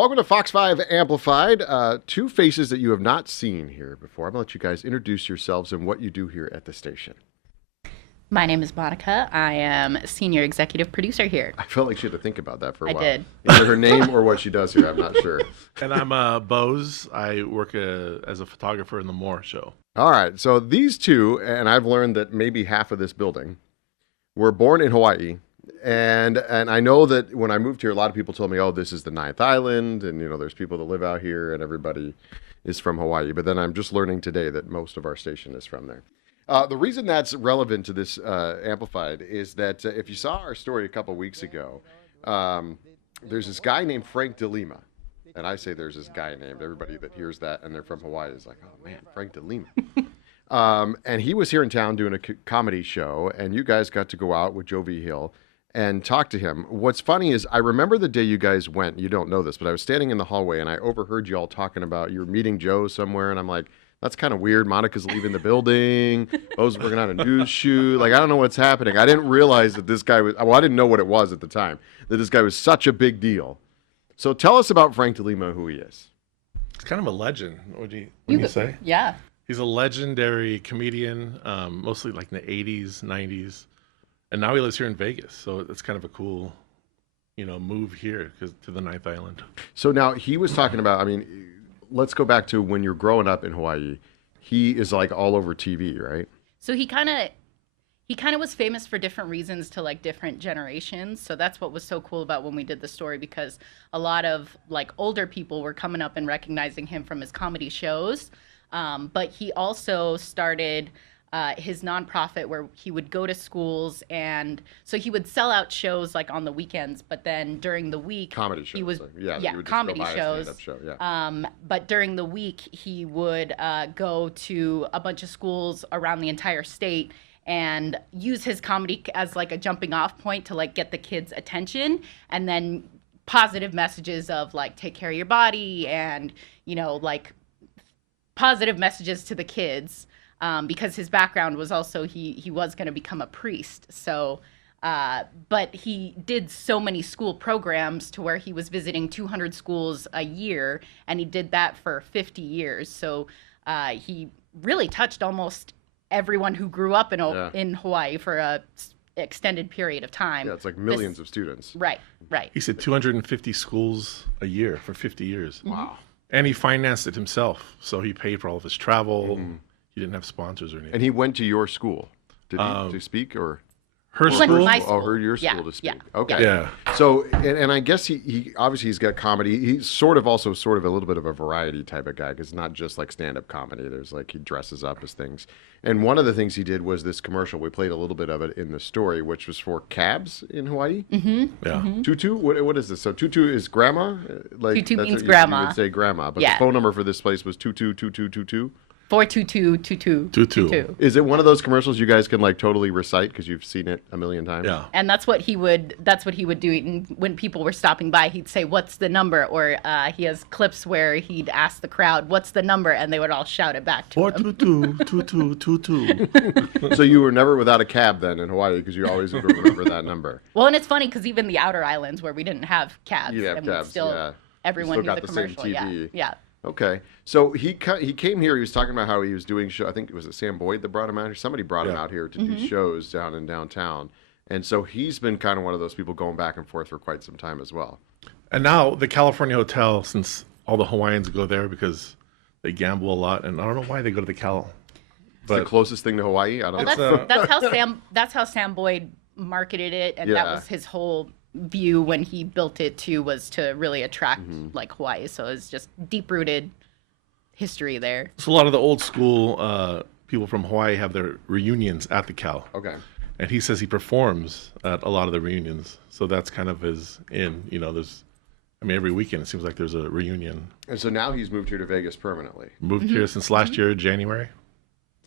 Welcome to Fox 5 Amplified. Two faces that you have not seen here before. I'm going to let you guys introduce yourselves and what you do here at the station. My name is Monica. I am senior executive producer here. I felt like she had to think about that for a while. I did. Either her name or what she does here, I'm not sure. And I'm Bose. I work as a photographer in the Moore Show. All right, so these two, and I've learned that maybe half of this building, were born in Hawaii. And I know that when I moved here, a lot of people told me, oh, this is the ninth island, and, there's people that live out here, and everybody is from Hawaii. But then I'm just learning today that most of our station is from there. The reason that's relevant to this Amplified is that if you saw our story a couple weeks ago, there's this guy named Frank De Lima. And I say there's this guy named, everybody that hears that and they're from Hawaii is like, oh man, Frank De Lima. And he was here in town doing a comedy show, and you guys got to go out with Joe V. Hill and talk to him. What's funny is I remember the day you guys went, you don't know this, but I was standing in the hallway and I overheard you all talking about you were meeting Joe somewhere, and I'm like, that's kind of weird. Monica's leaving the building. Bo's working on a news shoot. Like, I don't know what's happening. I didn't realize that this guy was, well, I didn't know what it was at the time, that this guy was such a big deal. So tell us about Frank De Lima, who he is. He's kind of a legend. What do you say? Yeah. He's a legendary comedian, mostly like in the 80s, 90s. And now he lives here in Vegas. So it's kind of a cool, move here to the Ninth Island. So now he was talking about, let's go back to when you're growing up in Hawaii. He is like all over TV, right? So he kind of was famous for different reasons to like different generations. So that's what was so cool about when we did the story, because a lot of like older people were coming up and recognizing him from his comedy shows. But he also started his nonprofit where he would go to schools, and so he would sell out shows like on the weekends, but then during the week comedy shows, he was like, comedy shows. Show, yeah. But during the week he would go to a bunch of schools around the entire state and use his comedy as like a jumping off point to like get the kids' attention, and then positive messages of like take care of your body and like positive messages to the kids. Because his background was also he was going to become a priest. So, but he did so many school programs to where he was visiting 200 schools a year, and he did that for 50 years. So he really touched almost everyone who grew up in Hawaii for a extended period of time. Yeah, it's like millions of students. Right. He said 250 schools a year for 50 years. Wow. And he financed it himself. So he paid for all of his travel. Mm-hmm. He didn't have sponsors or anything. And he went to your school. Did he to speak or? Her school? school? Your school to speak. Yeah. Okay. Yeah. So, and I guess he obviously he's got comedy. He's sort of a little bit of a variety type of guy, because it's not just like stand-up comedy. There's like, he dresses up as things. And one of the things he did was this commercial. We played a little bit of it in the story, which was for cabs in Hawaii. Mm-hmm. Yeah. Mm-hmm. Tutu? What is this? So tutu is grandma? Like, Tutu that's means what grandma. You would say grandma. But Yeah. the phone number for this place was 222222. 42222. Is it one of those commercials you guys can like totally recite because you've seen it a million times? Yeah. And that's what he would do. And when people were stopping by, he'd say, "What's the number?" Or he has clips where he'd ask the crowd, "What's the number?" And they would all shout it back to him. 4222222. So you were never without a cab then in Hawaii, because you always remember that number. Well, and it's funny because even the outer islands where we didn't have cabs, You have and cabs, still yeah. everyone You knew still the got the same commercial. TV. Yeah. Okay, so he came here. He was talking about how he was doing show. I think it was Sam Boyd that brought him out here. Somebody brought him out here to do shows down in downtown, and so he's been kind of one of those people going back and forth for quite some time as well. And now the California Hotel, since all the Hawaiians go there because they gamble a lot, and I don't know why they go to the Cal. It's the closest thing to Hawaii. I don't know. That's how Sam Boyd marketed it, and that was his whole view when he built it too, was to really attract like Hawaii. So it's just deep rooted history there. So a lot of the old school people from Hawaii have their reunions at the Cal. Okay. And he says he performs at a lot of the reunions. So that's kind of his there's every weekend it seems like there's a reunion. And so now he's moved here to Vegas permanently. Moved here since last year, January.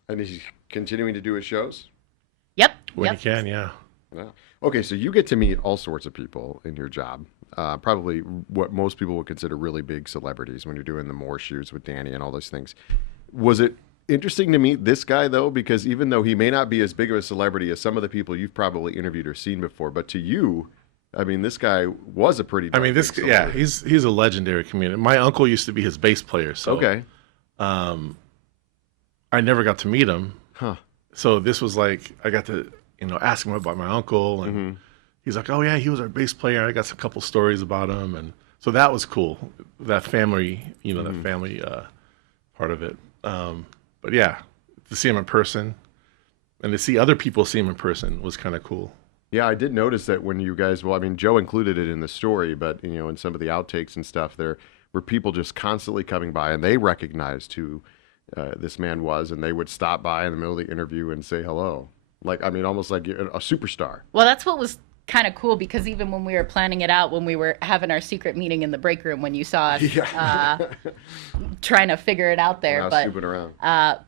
And he's continuing to do his shows? Yep. When he can, yeah. Yeah. Okay, so you get to meet all sorts of people in your job. Probably what most people would consider really big celebrities when you're doing the Moore shoots with Danny and all those things. Was it interesting to meet this guy, though? Because even though he may not be as big of a celebrity as some of the people you've probably interviewed or seen before, but to you, I mean, this guy was a pretty. I mean, big celebrity. he's a legendary comedian. My uncle used to be his bass player, so Okay. I never got to meet him. Huh. So this was like I got to ask him about my uncle, and Mm-hmm. he's like, "Oh yeah, he was our bass player." I got a couple stories about him, and so that was cool. That family, Mm-hmm. that family part of it. But yeah, to see him in person, and to see other people see him in person was kind of cool. Yeah, I did notice that when you guys, well, I mean, Joe included it in the story, but in some of the outtakes and stuff, there were people just constantly coming by, and they recognized who this man was, and they would stop by in the middle of the interview and say hello. Like, I mean, almost like a superstar. Well, that's what was kind of cool, because even when we were planning it out, when we were having our secret meeting in the break room, when you saw us trying to figure it out there, but Snooping around.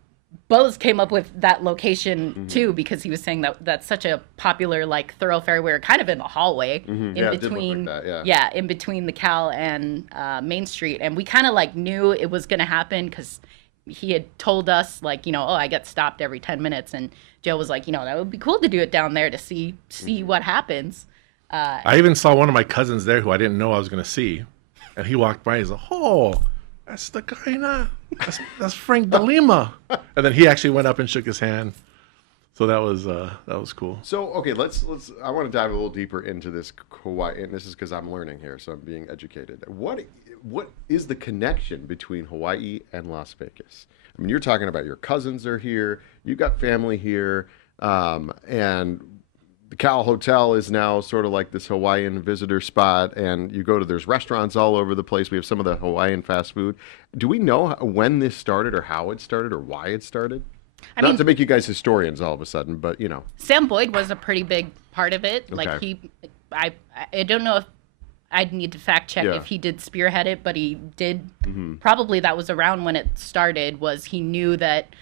Bose came up with that location too, because he was saying that that's such a popular like thoroughfare. We were kind of in the hallway in Yeah, it did look between, like that, in between the Cal and Main Street, and we kind of like knew it was going to happen because he had told us like, oh, I get stopped every 10 minutes, and Joe was like, that would be cool to do it down there to see what happens. I even saw one of my cousins there who I didn't know I was going to see, and he walked by. He's like, "Oh, that's the guy now. That's Frank De Lima." And then he actually went up and shook his hand. So that was cool. So, okay, let's. I want to dive a little deeper into this Hawaii, and this is because I'm learning here, so I'm being educated. What is the connection between Hawaii and Las Vegas? I mean, you're talking about your cousins are here, you got family here, and the Cal Hotel is now sort of like this Hawaiian visitor spot, and you go to, there's restaurants all over the place. We have some of the Hawaiian fast food. Do we know when this started, or how it started, or why it started? Not to make you guys historians all of a sudden, but Sam Boyd was a pretty big part of it. Okay. Like I don't know if I'd need to fact check if he did spearhead it, but he did. Probably that was around when it started. Was he knew that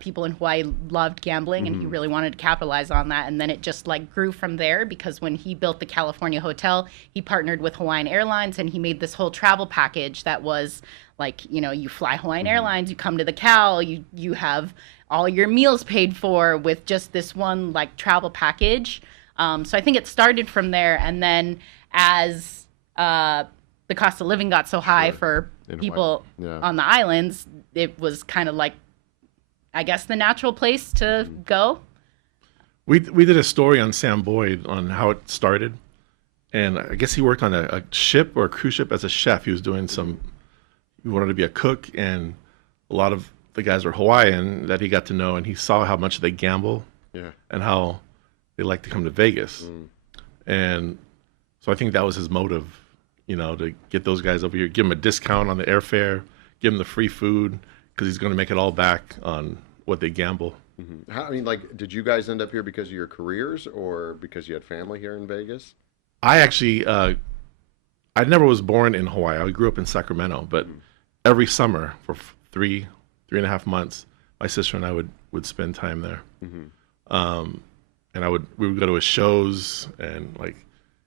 people in Hawaii loved gambling, and he really wanted to capitalize on that, and then it just like grew from there, because when he built the California Hotel, he partnered with Hawaiian Airlines, and he made this whole travel package that was like, you fly Hawaiian Airlines, you come to the Cal, you have all your meals paid for with just this one like travel package. So I think it started from there, and then as the cost of living got so high for people on the islands, it was kind of like, I guess, the natural place to go. We did a story on Sam Boyd on how it started, and I guess he worked on a ship or a cruise ship as a chef. He was doing he wanted to be a cook, and a lot of the guys were Hawaiian that he got to know, and he saw how much they gamble and how they like to come to Vegas. And so I think that was his motive, to get those guys over here, give them a discount on the airfare, give them the free food, because he's going to make it all back on what they gamble. I mean, like, did you guys end up here because of your careers, or because you had family here in Vegas? I actually, I never was born in Hawaii. I grew up in Sacramento, but every summer for 3.5 months, my sister and I would spend time there. And we would go to his shows and like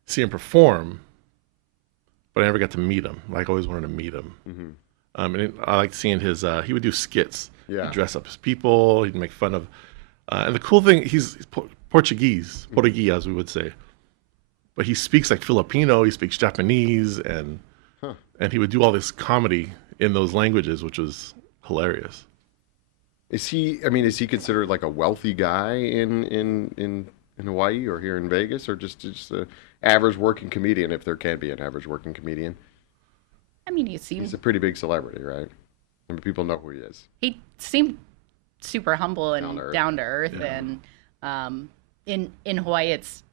see him perform, but I never got to meet him. Like, I always wanted to meet him. And I liked seeing his. He would do skits. Yeah. He'd dress up as people. He'd make fun of. And the cool thing, he's Portuguese, as we would say, but he speaks like Filipino. He speaks Japanese, and he would do all this comedy in those languages, which was hilarious. Is he considered like a wealthy guy in Hawaii or here in Vegas, or just an average working comedian, if there can be an average working comedian? I mean, he's a pretty big celebrity, right? I mean, people know who he is. He seemed super humble and down to earth, and in Hawaii, it's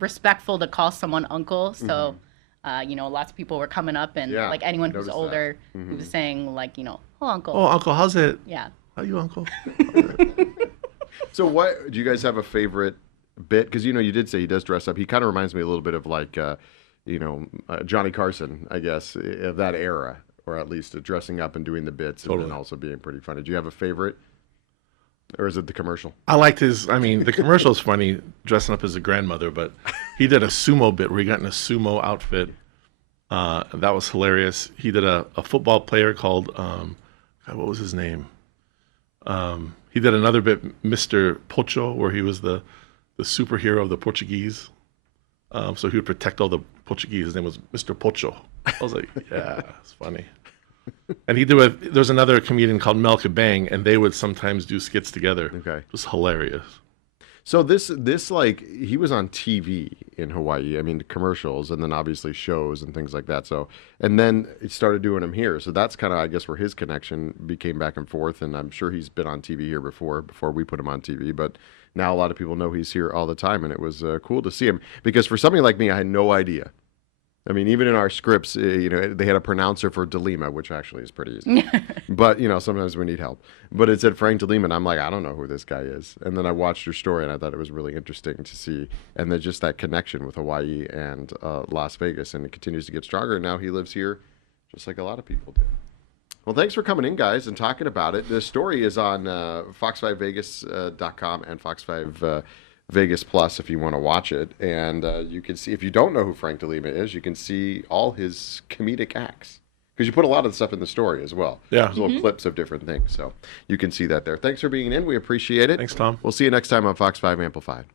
respectful to call someone uncle. So, lots of people were coming up, and like anyone who's older, he was saying like, oh, uncle. Oh, uncle, how's it? Yeah. How you, uncle? So, what do you guys have a favorite bit? Because you did say he does dress up. He kind of reminds me a little bit of like. Johnny Carson, I guess, of that era, or at least dressing up and doing the bits, and then also being pretty funny. Do you have a favorite, or is it the commercial? I liked the commercial's funny, dressing up as a grandmother, but he did a sumo bit where he got in a sumo outfit. That was hilarious. He did a football player called, what was his name? He did another bit, Mr. Pocho, where he was the superhero of the Portuguese. So he would protect all the Portuguese. His name was Mr. Pocho. I was like, yeah, it's funny. And there's another comedian called Mel Kabang, and they would sometimes do skits together. Okay. It was hilarious. So this like he was on TV in Hawaii. I mean, commercials and then obviously shows and things like that. So and then he started doing them here. So that's kind of I guess where his connection became back and forth. And I'm sure he's been on TV here before we put him on TV. But now a lot of people know he's here all the time, and it was cool to see him because for somebody like me, I had no idea. I mean, even in our scripts, they had a pronouncer for De Lima, which actually is pretty easy. But, sometimes we need help. But it said Frank De Lima, and I'm like, I don't know who this guy is. And then I watched your story, and I thought it was really interesting to see. And then just that connection with Hawaii and Las Vegas, and it continues to get stronger. And now he lives here just like a lot of people do. Well, thanks for coming in, guys, and talking about it. The story is on fox5vegas.com and Fox 5 Vegas Plus if you want to watch it. And you can see, if you don't know who Frank De Lima is, you can see all his comedic acts. Because you put a lot of the stuff in the story as well. Yeah. There's little clips of different things. So you can see that there. Thanks for being in. We appreciate it. Thanks, Tom. We'll see you next time on Fox 5 Amplified.